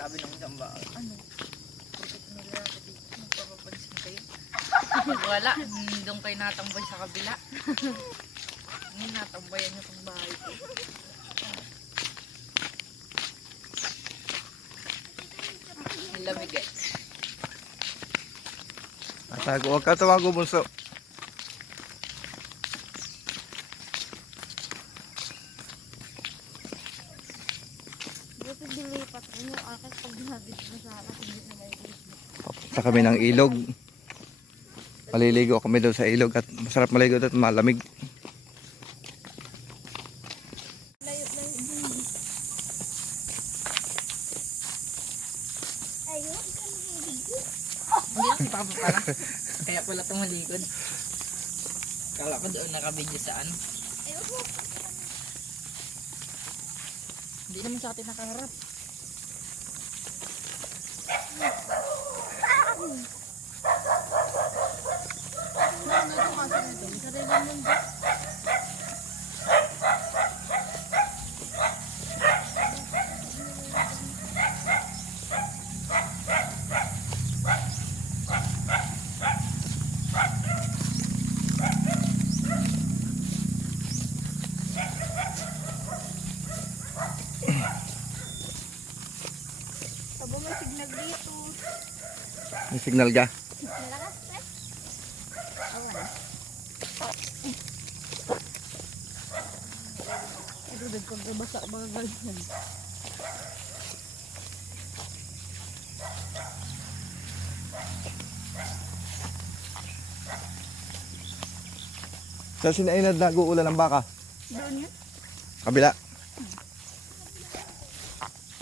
Sabi ng isang ba, ano? Bakit nila dito? Magpapapansin kayo? Wala, doon kayo natambay sa kabila. Ngayon natambayan niyo pang bahay ko. Ang lamig eh. Atago, huwag ka tumago, bunso. Buti dilipat rin yung akin pag nabit na sa akin, hindi na may gusto. Papunta kami ng ilog. Maliligo kami doon sa ilog at masarap maligo doon at malamig. Layo-layo din. Ayun, ka nakaligid. Hindi lang si Papa pala. Kaya pala tumalikod. Kala ko doon nakabidyo saan. Ayun mo. Hindi naman sa atin nakaharap. Ano ito kasi nito? Sarili lang ba? Tabo may signal dito. May signal ka? Malakas eh. Awan. Ito din kung nabasa mga ganyan. Sa sinainad nag-uulan ng baka? Doon yun? Kabila.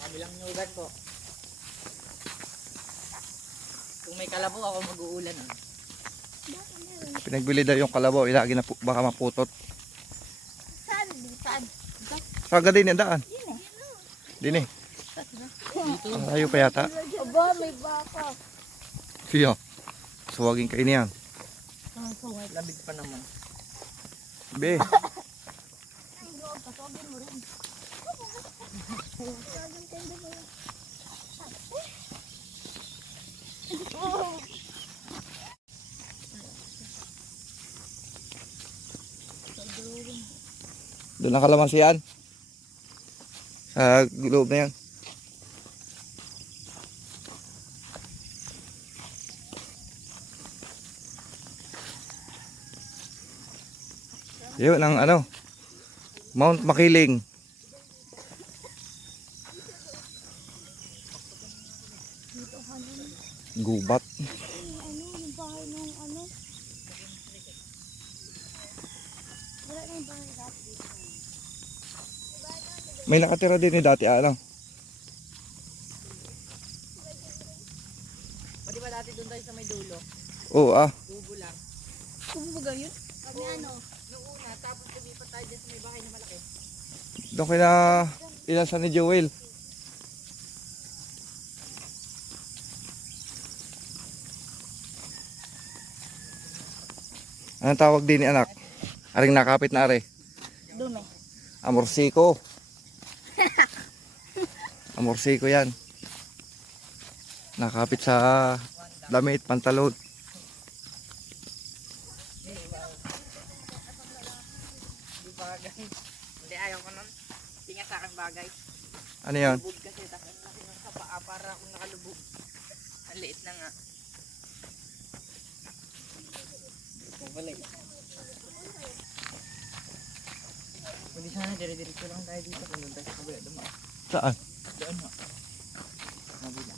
Kabilang nyugan po. Kung may kalabo ako mag-uulan. Pinagbili daw yung kalabaw, ilagi na baka maputot. Saan? Saan? Saga din yung daan. Din eh. Dito. Ang layo pa yata. Aba, may baka. Siya. Suwagin kayo niyan. Ah, sungay. Lamig pa naman. Be. Pasogin mo rin. Doon ang kalamansian. Sa loob na yan. Yun ang ano, Mount Makiling. Gubat. Ano, yung bahay ng ano? Wala na yung bahay dati dito. May nakatira din ni dati ano. O di ba dati doon tayo sa may dulo? Oo Bubo lang. Kumbaga yun? Kami ano? Noong una, tapos lumipat tayo dyan sa may bahay na malaki. Doon kaya ilasan ni Joel. Anong tawag din ni anak? Aring nakapit na are. Doon eh. Amorsiko. Amorsiko yan. Nakapit sa damit, pantalon. Hindi bagay. Hindi, ayaw ko nun. Hindi nga sa akin bagay. Ano yan? Lubog kasi, tapos ang laki ng sa paa para akong nakalubog. Ang liit na nga. Balik. Pwede sana dire-diretso lang tayo dito. Kung tayo sa kabila dumaan. Saan? Doon mo. Kabila.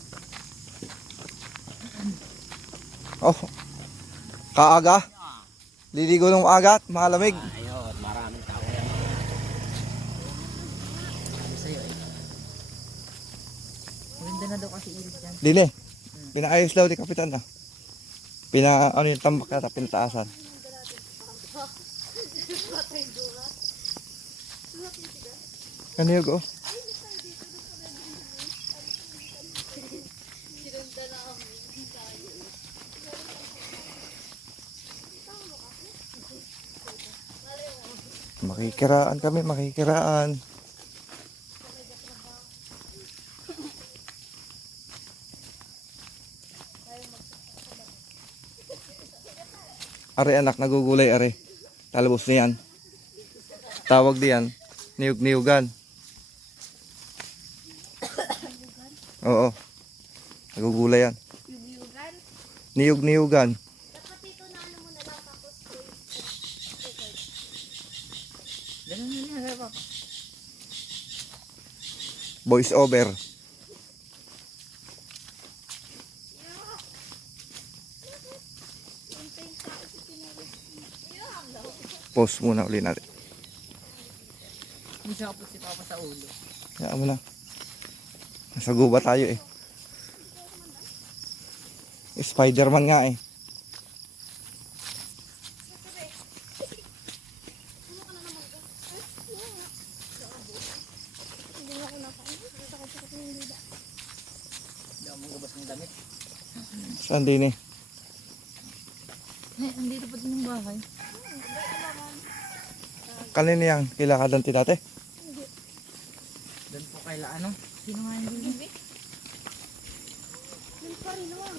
Oh. Kaaga. Liligo ng agat, malamig. Ayun, maraming tao yan. Sabi sa'yo eh. Maganda na daw kasi ilog dyan. Dili. Pinaayos daw ni kapitan na. Ano yung tambak yata, pinataasan. Kaniyog oh. Makikiraan kami, makikiraan. Are anak, nagugulay are. Talabos na yan. Tawag diyan, niyog-niyugan. Oo. Nagugulay yan. Yugyugan. Niyog-niyugan. Dapat dito na ano mo na lang tapos Ganun na niya, Papa. Voice over. Pause muna uli natin. Hindi siya kapot si Papa sa ulo. Kaya mo na. Nasa guba tayo eh. Spider-Man nga eh. hindi na ako nakain. Sakit-sakit ng dida. Hindi ako magabas ng damit. Saan din eh? Eh, andito pa din yung bahay. Kanina yan, kilakadan ti dati. Doon po kay ano? Sino nga yung bibi? Yun pa rin naman.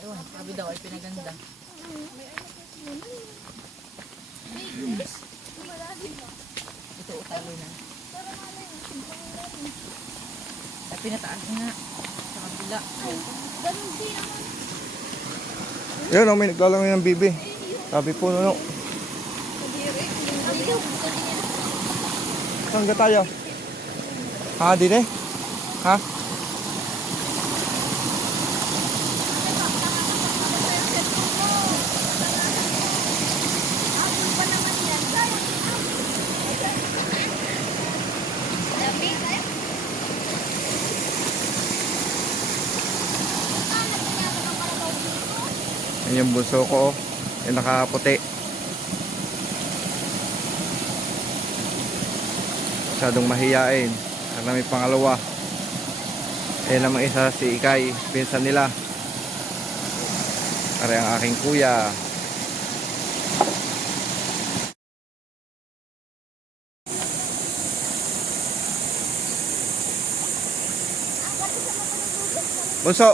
Ayun, sabi daw ay pinaganda. Babies. Malalim ba? Ito utalo na. Ay pinataas nga. Sa kabila. Ganun din naman. Yan oh, may naglalangoy ng bibi. Sabi po no. Kadiri. Ayaw. Saan ka tayo? Ha, din eh? Ha? Yan yung bunso ko, yung nakaputi. Masyadong mahiyain. Karena may pangalawa. Ayan namang isa si Ikay, pinsan nila. Are ang aking kuya. Bunso!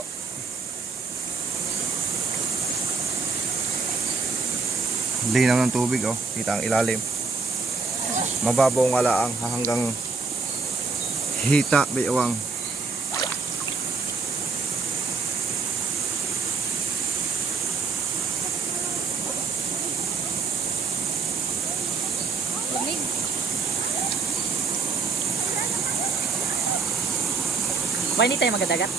Linaw ng tubig oh, kita ang ilalim. Mababaw nga laang hanggang hita biawang. Lamig. Ba hindi tayo magadagat?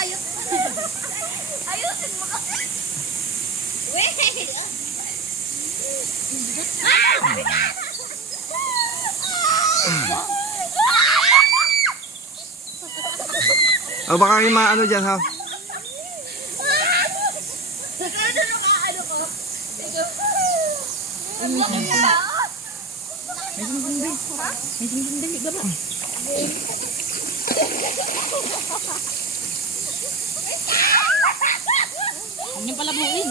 Ayos. Ayusin mo kasi. Wait. O baka yung maano dyan ha. May singkindi. May singkindi. Gaba. Huwag niyong palabuin.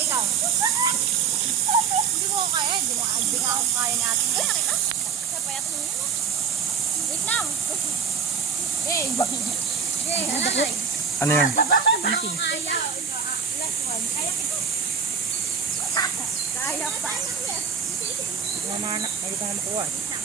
Ikaw. Hindi mo ako kaya. Hindi nga ako kaya ni ating. Kaya kita. Sa payat mo yun. Wait lang. Hey. Hey. Halay. Ano yan? Pansing. Kaya. Last one. Kaya kita. Kaya pa. Mga anak, hindi ka na makuha. Wait lang.